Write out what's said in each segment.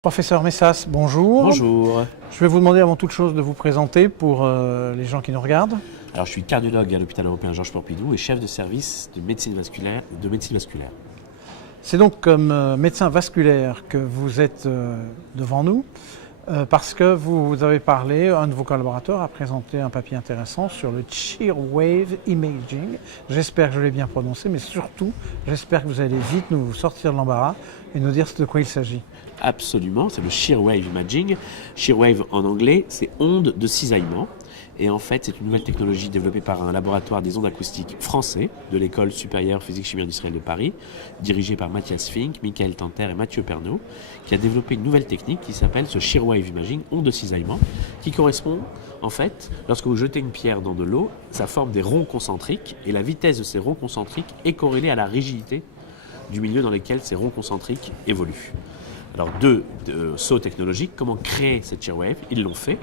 Professeur Messas, bonjour. Bonjour. Je vais vous demander avant toute chose de vous présenter pour les gens qui nous regardent. Alors, je suis cardiologue à l'hôpital européen Georges Pompidou et chef de service de médecine vasculaire. C'est donc comme médecin vasculaire que vous êtes devant nous parce que vous avez parlé, un de vos collaborateurs a présenté un papier intéressant sur le Shearwave Imaging. J'espère que je l'ai bien prononcé, mais surtout, j'espère que vous allez vite nous sortir de l'embarras et nous dire de quoi il s'agit. Absolument, c'est le Shearwave Imaging. Shearwave en anglais, c'est onde de cisaillement. Et en fait, c'est une nouvelle technologie développée par un laboratoire des ondes acoustiques français de l'École supérieure physique-chimie industrielle de Paris, dirigé par Mathias Fink, Michael Tanter et Mathieu Pernaut, qui a développé une nouvelle technique qui s'appelle ce Shearwave Imaging, onde de cisaillement, qui correspond, en fait, lorsque vous jetez une pierre dans de l'eau, ça forme des ronds concentriques, et la vitesse de ces ronds concentriques est corrélée à la rigidité du milieu dans lequel ces ronds concentriques évoluent. Alors, deux sauts technologiques, comment créer cette Shearwave? Ils l'ont fait.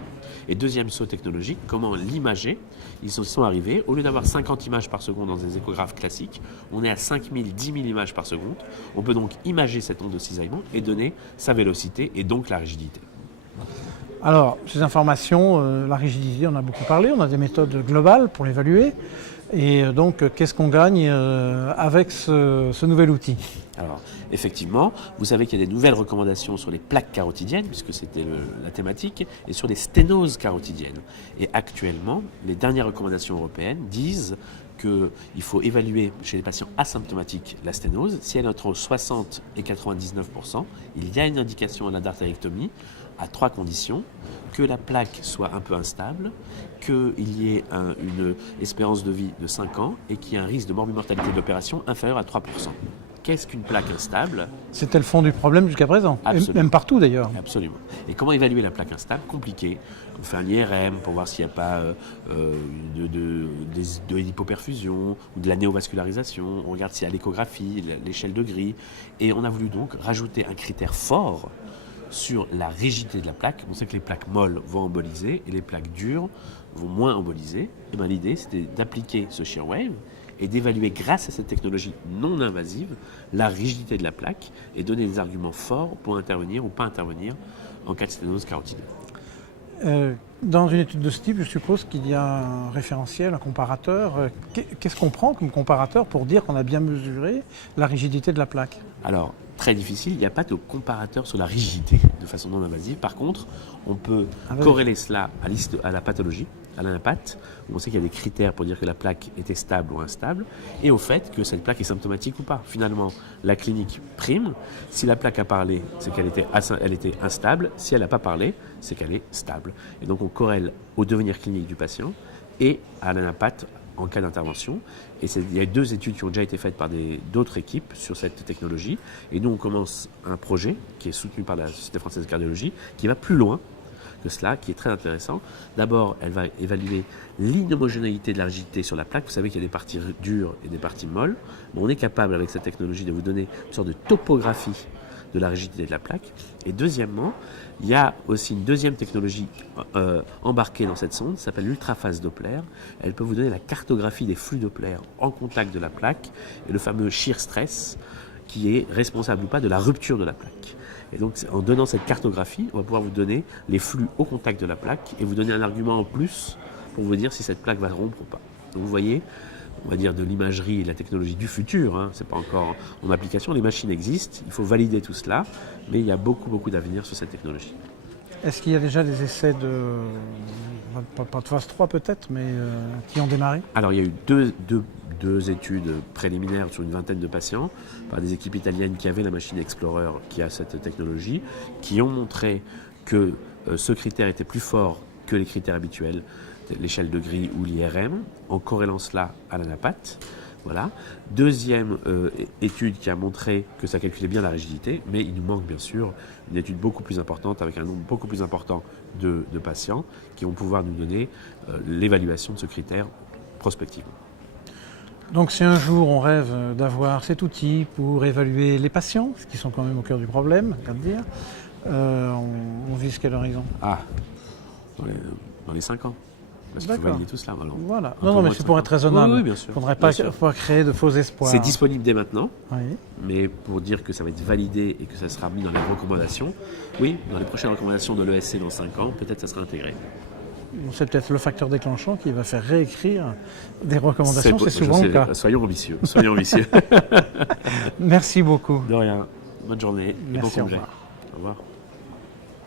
Et deuxième saut technologique, comment l'imager? Ils sont arrivés, au lieu d'avoir 50 images par seconde dans des échographes classiques, on est à 5000, 10 000 images par seconde. On peut donc imager cette onde de cisaillement et donner sa vélocité et donc la rigidité. Alors, ces informations, la rigidité, on a beaucoup parlé, on a des méthodes globales pour l'évaluer. Et donc, qu'est-ce qu'on gagne avec ce nouvel outil? Alors, effectivement, vous savez qu'il y a des nouvelles recommandations sur les plaques carotidiennes, puisque c'était la thématique, et sur les sténoses carotidiennes. Et actuellement, les dernières recommandations européennes disent qu'il faut évaluer chez les patients asymptomatiques la sténose. Si elle est entre 60 et 99%, il y a une indication à la dartérectomie à 3 conditions: que la plaque soit un peu instable, qu'il y ait une espérance de vie de 5 ans et qu'il y ait un risque de morbimortalité de l'opération inférieur à 3%. Qu'est-ce qu'une plaque instable? C'était le fond du problème jusqu'à présent, et même partout d'ailleurs. Absolument. Et comment évaluer la plaque instable? Compliqué. On fait un IRM pour voir s'il n'y a pas de l'hypoperfusion ou de la néovascularisation. On regarde s'il y a l'échographie, l'échelle de Gris. Et on a voulu donc rajouter un critère fort sur la rigidité de la plaque. On sait que les plaques molles vont emboliser et les plaques dures vont moins emboliser. Et bien, l'idée, c'était d'appliquer ce Shearwave et d'évaluer grâce à cette technologie non invasive la rigidité de la plaque et donner des arguments forts pour intervenir ou pas intervenir en cas de sténose carotidienne. Dans une étude de ce type, je suppose qu'il y a un référentiel, un comparateur. Qu'est-ce qu'on prend comme comparateur pour dire qu'on a bien mesuré la rigidité de la plaque? Alors, très difficile, il n'y a pas de comparateur sur la rigidité de façon non invasive. Par contre, on peut corréler cela à la pathologie, à l'anapath, où on sait qu'il y a des critères pour dire que la plaque était stable ou instable, et au fait que cette plaque est symptomatique ou pas. Finalement, la clinique prime. Si la plaque a parlé, c'est qu'elle était instable. Si elle n'a pas parlé, c'est qu'elle est stable. Et donc on corrèle au devenir clinique du patient et à l'anapath en cas d'intervention. Et il y a 2 études qui ont déjà été faites par d'autres équipes sur cette technologie. Et nous, on commence un projet qui est soutenu par la Société française de cardiologie, qui va plus loin que cela, qui est très intéressant. D'abord, elle va évaluer l'inhomogénéité de la rigidité sur la plaque. Vous savez qu'il y a des parties dures et des parties molles. Mais on est capable, avec cette technologie, de vous donner une sorte de topographie de la rigidité de la plaque. Et deuxièmement, il y a aussi une deuxième technologie embarquée dans cette sonde, ça s'appelle l'ultraphase Doppler. Elle peut vous donner la cartographie des flux Doppler en contact de la plaque et le fameux shear stress qui est responsable ou pas de la rupture de la plaque. Et donc, en donnant cette cartographie, on va pouvoir vous donner les flux au contact de la plaque et vous donner un argument en plus pour vous dire si cette plaque va rompre ou pas. Donc, vous voyez, on va dire de l'imagerie et de la technologie du futur, hein, c'est pas encore en application, les machines existent, il faut valider tout cela, mais il y a beaucoup d'avenir sur cette technologie. Est-ce qu'il y a déjà des essais pas de phase 3 peut-être, mais qui ont démarré? Alors il y a eu deux études préliminaires sur une vingtaine de patients par des équipes italiennes qui avaient la machine Explorer qui a cette technologie, qui ont montré que ce critère était plus fort que les critères habituels, l'échelle de Gris ou l'IRM, en corrélant cela à l'anapath. Voilà. Deuxième étude qui a montré que ça calculait bien la rigidité, mais il nous manque bien sûr une étude beaucoup plus importante avec un nombre beaucoup plus important de patients qui vont pouvoir nous donner l'évaluation de ce critère prospectivement. Donc si un jour on rêve d'avoir cet outil pour évaluer les patients, ce qui sont quand même au cœur du problème, à dire, on vise quel horizon? Dans les 5 ans. Parce qu'il faut D'accord. valider tout cela. Alors, Voilà. un peu Non, mais moins de c'est pour 5 être raisonnable. Oui, bien sûr. Il ne faudrait Bien pas, sûr. créer de faux espoirs. C'est disponible dès maintenant, Oui. mais pour dire que ça va être validé et que ça sera mis dans les recommandations, oui, dans les prochaines recommandations de l'ESC dans 5 ans, peut-être ça sera intégré. C'est peut-être le facteur déclenchant qui va faire réécrire des recommandations. C'est souvent je le sais, cas. Soyons ambitieux. Soyons ambitieux. Merci beaucoup. De rien. Bonne journée et bon Merci, au congrès. revoir. Au revoir.